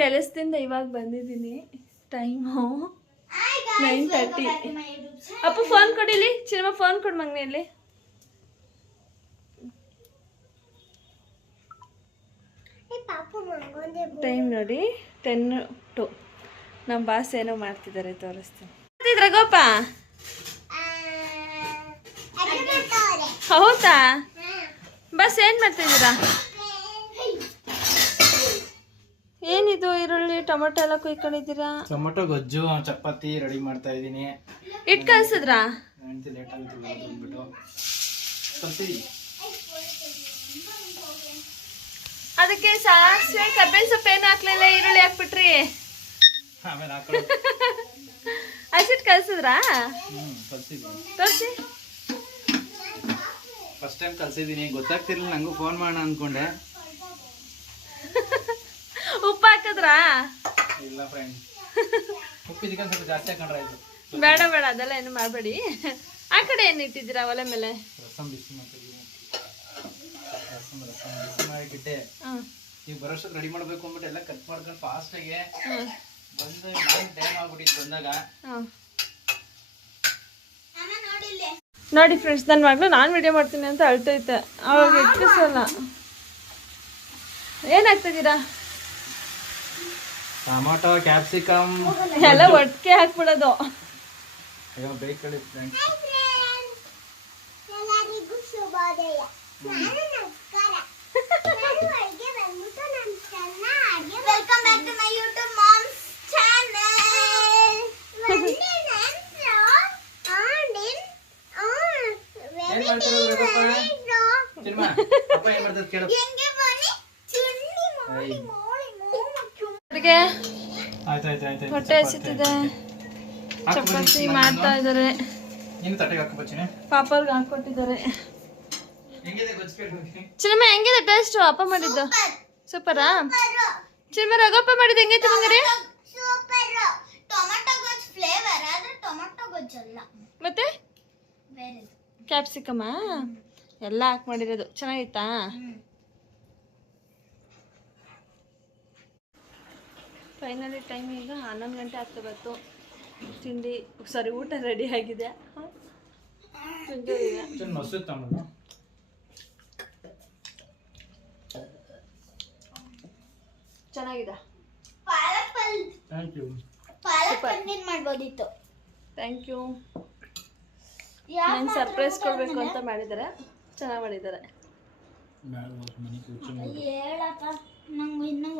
ಕೆಲಸದಿಂದ ಇವಾಗ ಬಂದಿದ್ದೀನಿ. ಟೈಮು 9:30. ಅಪ್ಪ ಫೋನ್ ಕೊಡಿಲಿ. ಚಿನ್ನಮ್ಮ ಫೋನ್ ಕೊಡು ಮಗನಲ್ಲಿ. ಟೈಮ್ ನೋಡಿ 10:02. ನಮ್ಮ ಬಾಸ್ ಏನೋ ಮಾಡ್ತಿದ್ದಾರೆ, ತೋರಿಸ್ತೀನಿ. ಗೋಪ ಹೌದಾ? ಬಸ್ ಏನ್ ಮಾಡ್ತಿದ್ದೀರಾ? ಏನಿದು ಈರುಳ್ಳಿ ಟೊಮೊಟೊ ಎಲ್ಲ ಕುಯ್ಕೊಂಡಿದ್ದೀರಾ? ಟೊಮೊಟೊ ಗೊಜ್ಜು ಚಪಾತಿ ರೆಡಿ ಮಾಡ್ತಾ ಇದ್ದೀನಿ. ಇಟ್ ಕಳ್ಸಿದ್ರಾ? ಅದಕ್ಕೆ ಸಾಸಿವೆ ಕಬ್ಬೇನ್ ಸೊಪ್ಪು ಏನು ಹಾಕ್ಲಿಲ್ಲ, ಈರುಳ್ಳಿ ಹಾಕ್ಬಿಟ್ರಿ. ಹಸಿಟ್ ಕಳ್ಸಿದ್ರಾ? ತೋರಿಸಿ. ಫಸ್ಟ್ ಟೈಮ್ ಕಳ್ಸಿದ್ದೀನಿ, ಗೊತ್ತಾಗ್ತಿರ್ಲಿಲ್ಲ. ನಂಗೂ ಫೋನ್ ಮಾಡೋಣ ಅನ್ಕೊಂಡೆ. ಉಪ್ಪು ಹಾಕಿದ್ರಾ? ಇಲ್ಲ ಫ್ರೆಂಡ್, ಉಪ್ಪು ಇದಕ್ಕೆ ಸ್ವಲ್ಪ ಜಾಸ್ತಿ ಹಾಕೊಂಡ್ರೆ ಆಯ್ತು. ಬೇಡ ಬೇಡ, ಅದೆಲ್ಲ ಏನು ಮಾಡಬೇಡಿ. ಆ ಕಡೆ ಏನು ಇಟ್ಟಿದ್ದೀರಾ ಒಲೆ ಮೇಲೆ? ರಸಂ ಬಿಸಿ ಮಾಡ್ತಿದ್ದೀನಿ. ರಸಂ ಬಿಸಿ ಮಾಡಿಟ್ಟೆ. ನೀವು ಬರೋಷ್ಟಕ್ಕೆ ರೆಡಿ ಮಾಡಬೇಕು ಅಂದ್ಬಿಟ್ಟು ಎಲ್ಲ ಕಟ್ ಮಾಡ್ಕೊಂಡು ಫಾಸ್ಟಾಗೆ ಬಂದು ಟೈಮ್ ಆಗ್ಬಿಟ್ಟಿತ್ತು ಬಂದಾಗ. ನೋಡಿ ಫ್ರೆಂಡ್ಸ್, ನನ್ನ ಮಗಳು ನಾನು ವಿಡಿಯೋ ಮಾಡ್ತೀನಿ ಅಂತ ಅಳ್ತೈತೆ. ಅವಾಗ ಎಕ್ಕಿಸಲ್ಲ. ಏನಾಗ್ತಿದ್ದೀರಾ? ಟೊಮೊಟೊ ಕ್ಯಾಪ್ಸಿಕಮ್ ಎಲ್ಲ ಒಟ್ಟಿಗೆ ಹಾಕ್ಬಿಡೋದು. ಅಯ್ಯೋ ಬೇಕಳಿ ಫ್ರೆಂಡ್ಸ್. ಎಲ್ಲರಿಗೂ ಶುಭೋದಯ. Welcome back to my YouTube moms channel. ಹೊಟ್ಟೆ ಹಸಿತಿದೆ. ಚಪಾತಿ ಮಾಡ್ತಾ ಇದ್ದಾರೆ. ಪಾಪರ್ಗೆ ಹಾಕೊಟ್ಟಿದ್ದಾರೆ. ಚಿನ್ನಮ್ಮ ಹೆಂಗಿದೆ ಟೇಸ್ಟ್? ಅಪ್ಪ ಮಾಡಿದ್ದು ಸೂಪರಾ? ಚಿನ್ನಮ್ಮ ರಘಪ್ಪ ಮಾಡಿದ್ದು ಹೆಂಗೈತೆ ಬಂಗಾರಿ? ಸೂಪರ್. ಟೊಮೆಟೊ ಗೊಜ್ಜು ಫ್ಲೇವರ್ ಆದ್ರೆ ಟೊಮೆಟೊ ಗೊಜ್ಜು ಅಲ್ಲ, ಮತ್ತೆ ಬೇರೆ ಕ್ಯಾಪ್ಸಿಕಮ ಎಲ್ಲ ಹಾಕಿ ಮಾಡಿರೋದು. ಚೆನ್ನಾಗಿತ್ತಾ? ಫೈನಲಿ ಟೈಮ್ ಈಗ 11 ಗಂಟೆ ಆಗ್ತಾ ಬಂತು. ತಿಂಡಿ ಸಾರಿ ಊಟ ರೆಡಿ ಆಗಿದೆ. ಚೆನ್ನಾಗಿದೆ. ಪಾಲಕ್ ಪನ್ನೀರ್ ಮಾಡ್ಬೋದಿತ್ತು. Thank you. ನಂಗೆ ಸರ್ಪ್ರೈಸ್ ಕೊಡಬೇಕು ಅಂತ ಮಾಡಿದ್ದಾರೆ. ಚೆನ್ನಾಗಿ ಮಾಡಿದ್ದಾರೆ. ಹೇಳಪ್ಪ, ನಂಗೆ ಇನ್ನೂ